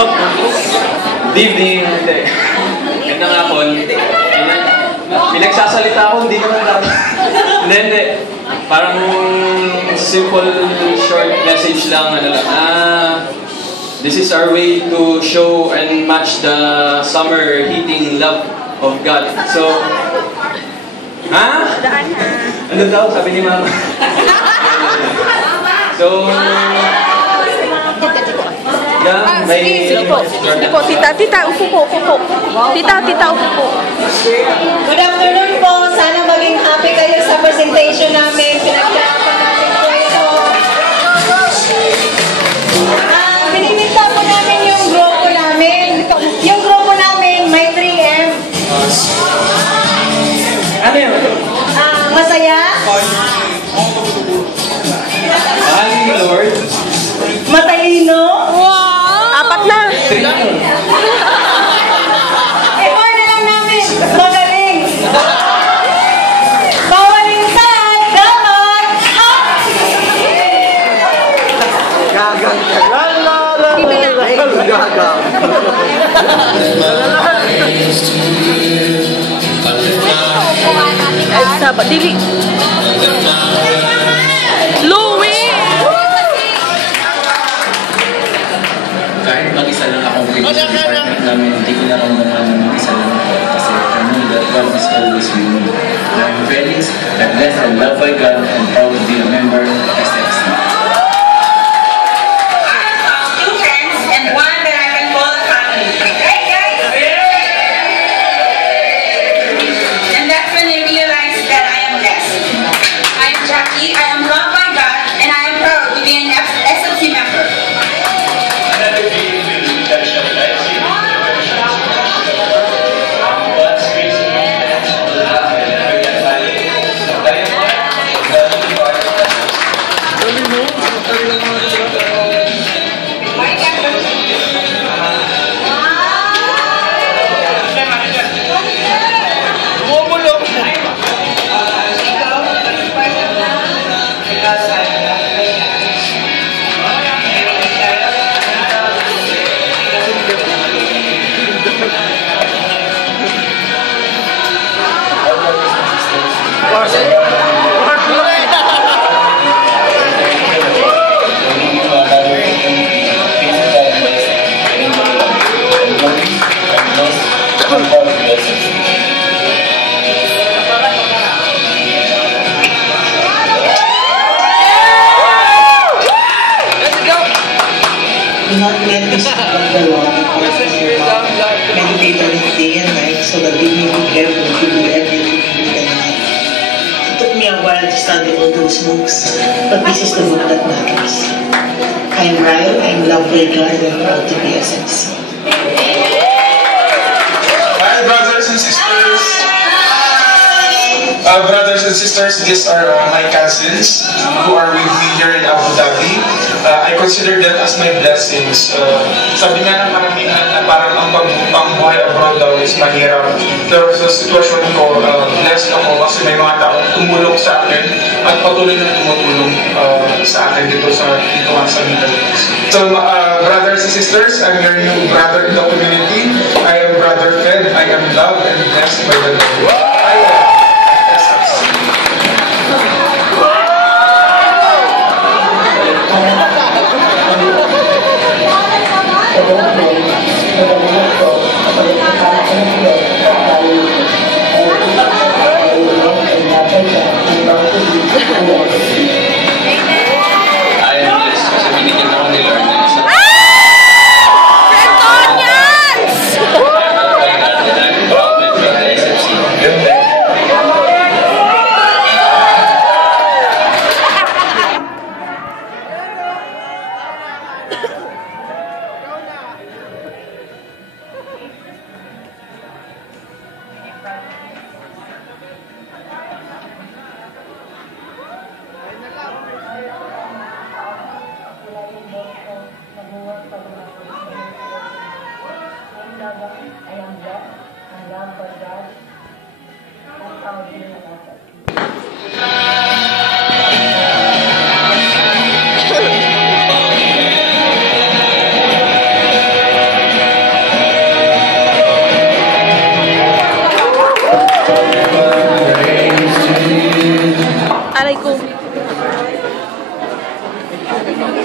Good evening. Gandang hapon. Pinagsasalita ako, hindi naman dapat. Hindi. Parang simple, short message lang. This is our way to show and match the summer heating love of God. So, ano daw? Sabi ni Mama. So, yeah, sige po. Tita, upo po. Tita, upo po. Good afternoon po. Sana maging happy kayo sa presentation namin. Pinaghirapan natin po ito. Biniminta po namin yung grupo namin. Yung grupo namin may 3M. Ano yun? Masaya. Mahal ni Lord. Matalino. Apat na. I-on na lang namin. Magaling. Mawalintad. Dapat. Gagang. Gagang. Ay, sabat. Dili. Louie! Kahit mag-isa lang akong partner namin, hindi ko naramdaman na mag-isa lang ako kasi I know that God is always with me. I'm blessed and loved by God and proud to be a member of SFC. Two friends and one that I can call a family. Right, guys? And that's when I realized that I am blessed. I am Jackie, I am loved by God, and I am proud to be an SFC member. Not let us of the Lord meditate on it day and night so that we may be careful to do everything good and right. It took me a while to study all those books, but this is the book that matters. I'm Ryle, I'm loved by God and proud to be SFC. Hi brothers and sisters! Brothers and sisters, these are my cousins who are with me here in Abu Dhabi. I consider them as my blessings. Sabi nga ng karamihan na parang ang pangbuhay abroad daw is mahirap. Pero sa sitwasyon ko, blessed ako kasi may mga taong tumulong sa akin at patuloy na tumutulong sa akin dito sa Middle East. So brothers and sisters, I'm your new brother in the community. I am Brother Fed. I am loved and blessed by the Lord.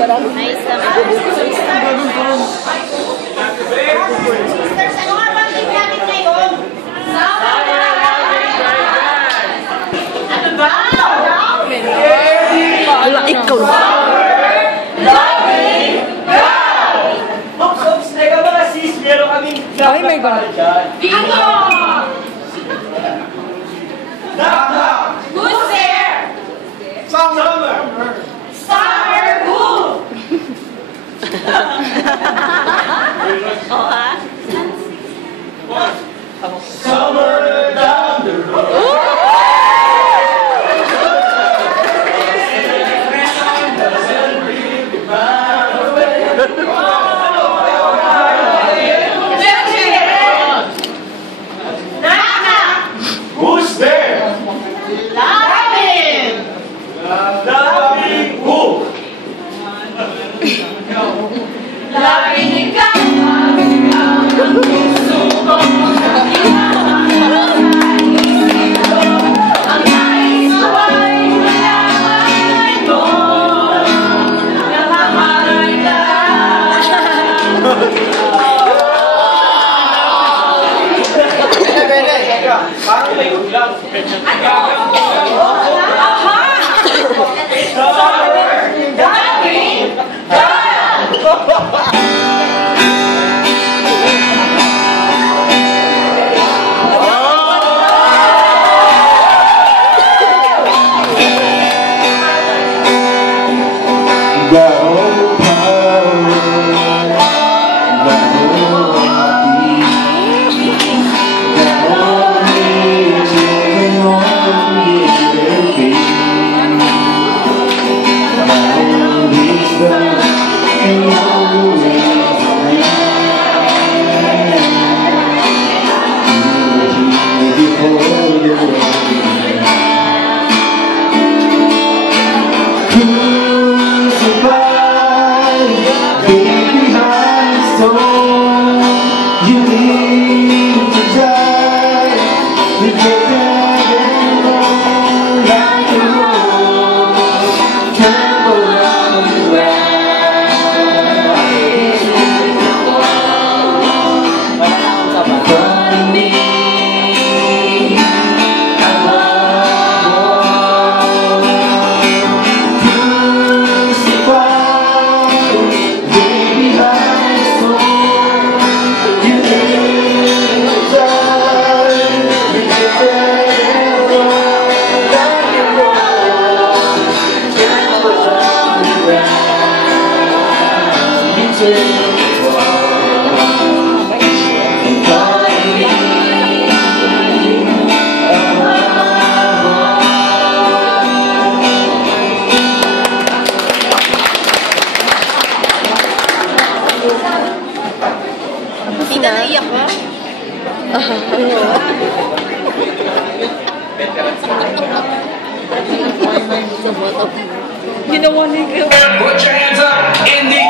Nice naman. Sisters, ano nga bang team natin ngayon? Ano ba? Wala, ikaw na. Oops, teka mga sis, meron kaming Ay, my God. Bingo! Who's there? Summer! Summer who? Oo, ha? Summer down the road. Who's there? Laughing! Laughing who? Laughing ikaw, ang puso ko. Ang nais ko ay malaman mo. Nakaharay ka. Parang may ulang. Tita, naiyak ba? Ginawa ni Gil. Put your hands up in the